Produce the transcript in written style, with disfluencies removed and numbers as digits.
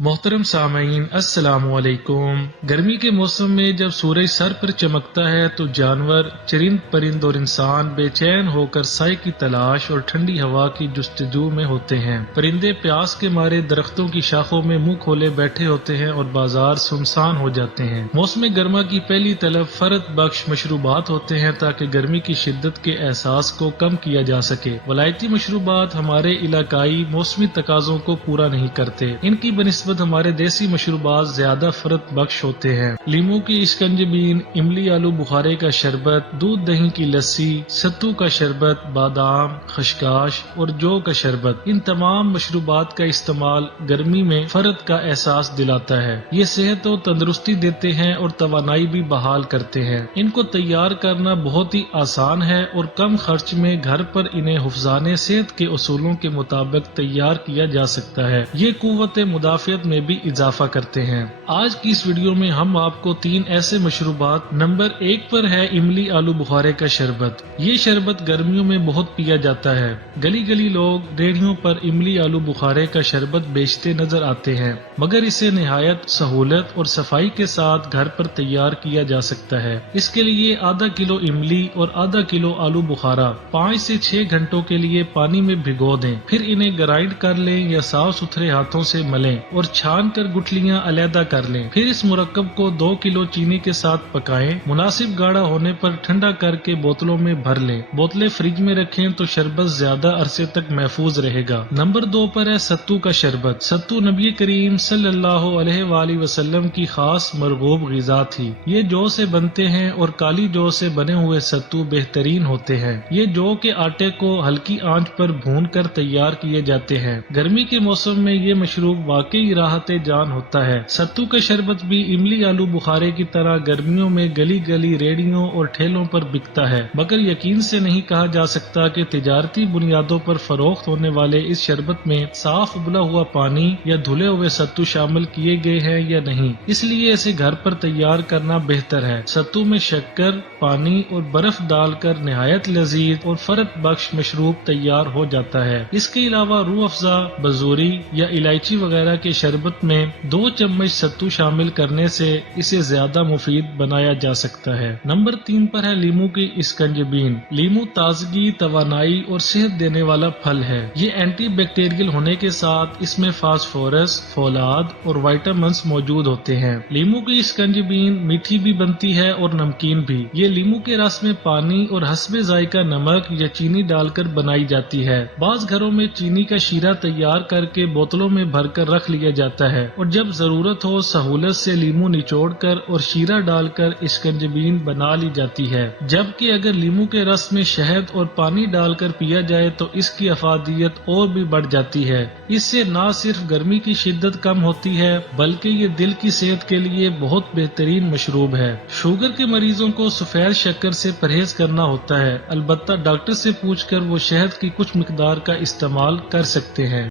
محترم سامعین السلام علیکم۔ گرمی کے موسم میں جب سورج سر پر چمکتا ہے تو جانور، چرند پرند اور انسان بے چین ہو کر سائے کی تلاش اور ٹھنڈی ہوا کی جستجو میں ہوتے ہیں۔ پرندے پیاس کے مارے درختوں کی شاخوں میں منہ کھولے بیٹھے ہوتے ہیں اور بازار سنسان ہو جاتے ہیں۔ موسم گرما کی پہلی طلب فرد بخش مشروبات ہوتے ہیں تاکہ گرمی کی شدت کے احساس کو کم کیا جا سکے۔ ولایتی مشروبات ہمارے علاقائی موسمی تقاضوں کو پورا نہیں کرتے، ان کی بنسبت ہمارے دیسی مشروبات زیادہ فرد بخش ہوتے ہیں۔ لیمو کی اسکنجبین، املی آلو بخارے کا شربت، دودھ دہی کی لسی، ستو کا شربت، بادام، خشخاش اور جو کا شربت، ان تمام مشروبات کا استعمال گرمی میں فرد کا احساس دلاتا ہے۔ یہ صحت و تندرستی دیتے ہیں اور توانائی بھی بحال کرتے ہیں۔ ان کو تیار کرنا بہت ہی آسان ہے اور کم خرچ میں گھر پر انہیں حفظان صحت کے اصولوں کے مطابق تیار کیا جا سکتا ہے۔ یہ قوت مدافعت میں بھی اضافہ کرتے ہیں۔ آج کی اس ویڈیو میں ہم آپ کو 3 ایسے مشروبات، نمبر 1 پر ہے املی آلو بخارے کا شربت۔ یہ شربت گرمیوں میں بہت پیا جاتا ہے۔ گلی گلی لوگ ریڑھیوں پر املی آلو بخارے کا شربت بیچتے نظر آتے ہیں، مگر اسے نہایت سہولت اور صفائی کے ساتھ گھر پر تیار کیا جا سکتا ہے۔ اس کے لیے آدھا کلو املی اور آدھا کلو آلو بخارا 5 سے 6 گھنٹوں کے لیے پانی میں بھگو دیں، پھر انہیں گرائنڈ کر لیں یا صاف ستھرے ہاتھوں سے ملیں اور چھان کر گٹھلیاں علیحدہ کر لیں۔ پھر اس مرکب کو 2 کلو چینی کے ساتھ پکائیں۔ مناسب گاڑھا ہونے پر ٹھنڈا کر کے بوتلوں میں بھر لیں۔ بوتلیں فریج میں رکھیں تو شربت زیادہ عرصے تک محفوظ رہے گا۔ نمبر 2 پر ہے ستو کا شربت۔ ستو نبی کریم صلی اللہ علیہ وآلہ وسلم کی خاص مرغوب غذا تھی۔ یہ جو سے بنتے ہیں اور کالی جو سے بنے ہوئے ستو بہترین ہوتے ہیں۔ یہ جو کے آٹے کو ہلکی آنچ پر بھون کر تیار کیے جاتے ہیں۔ گرمی کے موسم میں یہ مشروب واقعی راحت جان ہوتا ہے۔ ستو کا شربت بھی املی آلو بخارے کی طرح گرمیوں میں گلی گلی ریڑھیوں اور ٹھیلوں پر بکتا ہے، مگر یقین سے نہیں کہا جا سکتا کہ تجارتی بنیادوں پر فروخت ہونے والے اس شربت میں صاف ابلا ہوا پانی یا دھلے ہوئے ستو شامل کیے گئے ہیں یا نہیں، اس لیے اسے گھر پر تیار کرنا بہتر ہے۔ ستو میں شکر، پانی اور برف ڈال کر نہایت لذیذ اور فرد بخش مشروب تیار ہو جاتا ہے۔ اس کے علاوہ روح افزا، بزوری یا الائچی وغیرہ کے شربت میں 2 چمچ ستو شامل کرنے سے اسے زیادہ مفید بنایا جا سکتا ہے۔ نمبر 3 پر ہے لیمو کی اسکنجبین۔ لیمو تازگی، توانائی اور صحت دینے والا پھل ہے۔ یہ اینٹی بیکٹیریل ہونے کے ساتھ اس میں فاسفورس، فولاد اور وائٹامنز موجود ہوتے ہیں۔ لیمو کی اسکنجبین میٹھی بھی بنتی ہے اور نمکین بھی۔ یہ لیمو کے رس میں پانی اور حسب ذائقہ نمک یا چینی ڈال کر بنائی جاتی ہے۔ بعض گھروں میں چینی کا شیرہ تیار کر کے بوتلوں میں بھر کر رکھ لیا جاتا ہے اور جب ضرورت ہو سہولت سے لیمو نچوڑ کر اور شیرہ ڈال کر اسکنجبین بنا لی جاتی ہے، جبکہ اگر لیمو کے رس میں شہد اور پانی ڈال کر پیا جائے تو اس کی افادیت اور بھی بڑھ جاتی ہے۔ اس سے نہ صرف گرمی کی شدت کم ہوتی ہے بلکہ یہ دل کی صحت کے لیے بہت بہترین مشروب ہے۔ شوگر کے مریضوں کو سفید شکر سے پرہیز کرنا ہوتا ہے، البتہ ڈاکٹر سے پوچھ کر وہ شہد کی کچھ مقدار کا استعمال کر سکتے ہیں۔